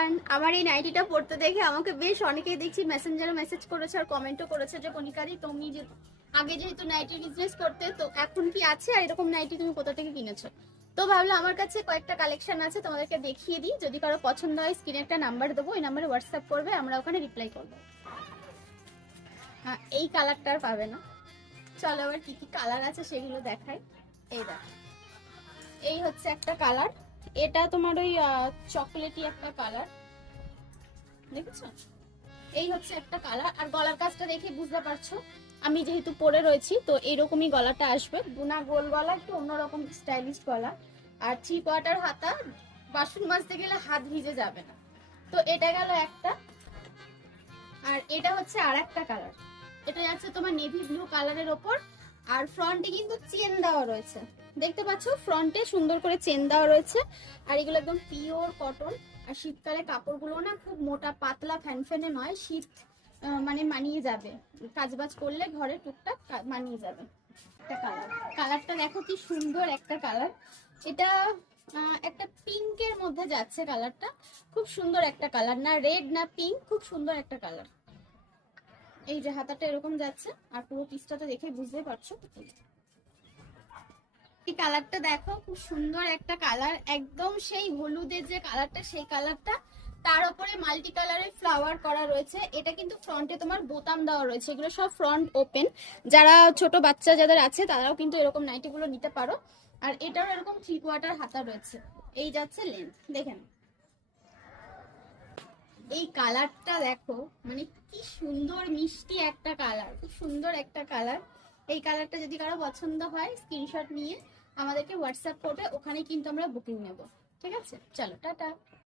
Everyone, আমার এই নাইটিটা পড়তে দেখে আমাকে বেশ অনেকেই দেখছি মেসেঞ্জারে মেসেজ করেছে আর কমেন্টও করেছে যে কনিকাদি তুমি যে আগে যেহেতু নাইটি বিজনেস করতে, তো এখন কি আছে আর এরকম নাইটি তুমি কোথা থেকে কিনেছো। তো ভাবলাম আমার কাছে কয়েকটা কালেকশন আছে, তোমাদেরকে দেখিয়ে দিই। যদি কারো পছন্দ হয় স্ক্রিনে একটা নাম্বার দেবো, ওই নাম্বারে হোয়াটসঅ্যাপ করবে, আমরা ওখানে রিপ্লাই করবো। হ্যাঁ, এই কালারটার পাবে না। চলো আবার কি কি কালার আছে সেগুলো দেখাই। এই দেখো, এই হচ্ছে একটা কালার। এটা তোমার ওই চকলেটি একটা কালার, দেখেছো? এই হচ্ছে একটা কালার। আর গলার কাজটা দেখে বুঝতে পারছো আমি যেহেতু পরে রয়েছি, তো এইরকমই গলাটা আসবে, বুনা গোল গলা, একটু অন্যরকম স্টাইলিশ গলা। আর 3/4 হাতা, বাসন মাজতে গেলে হাত ভিজে যাবে না। তো এটা গেল একটা। আর এটা হচ্ছে আর একটা কালার, এটা যাচ্ছে তোমার নেভি ব্লু কালারের ওপর। আর ফ্রন্টে কিন্তু চেন দেওয়া রয়েছে, দেখতে পাচ্ছ ফ্রন্টে সুন্দর করে চেন দেওয়া রয়েছে। আর এগুলো একদম পিওর কটন। আর শীতকালে কাপড়গুলো না খুব মোটা পাতলা ফ্যানফ্যানে নয়, শীত মানে মানিয়ে যাবে, কাজবাজ করলে ঘরে টুকটাক মানিয়ে যাবে। একটা কালার, কালারটা দেখো কি সুন্দর একটা কালার। এটা একটা পিঙ্কের মধ্যে যাচ্ছে কালারটা, খুব সুন্দর একটা কালার, না রেড না পিঙ্ক, খুব সুন্দর একটা কালার। এই যে হাতাটা এরকম যাচ্ছে, আর পুরো পিসটা তো দেখে বুঝতেই পারছো। এই কালারটা দেখো, খুব সুন্দর একটা কালার, একদম সেই হলুদের যে কালারটা সেই কালারটা, তার উপরে মাল্টি কালারের ফ্লাওয়ার করা রয়েছে। এটা কিন্তু ফ্রন্টে তোমার বোতাম দেওয়া রয়েছে, এগুলো সব ফ্রন্ট ওপেন। যারা ছোট বাচ্চা যাদের আছে তারাও কিন্তু এরকম নাইটিগুলো নিতে পারো। আর এটাও এরকম 3/4 হাতা রয়েছে। এই যাচ্ছে লেন্থ, দেখেন এই কালারটা দেখো, মানে কি সুন্দর মিষ্টি একটা কালার, খুব সুন্দর একটা কালার। এই কালারটা যদি কারো পছন্দ হয় স্ক্রিনশট নিয়ে আমাদেরকে হোয়াটসঅ্যাপ করবে, ওখানে কিন্তু আমরা বুকিং নেব। ঠিক আছে, চলো টাটা।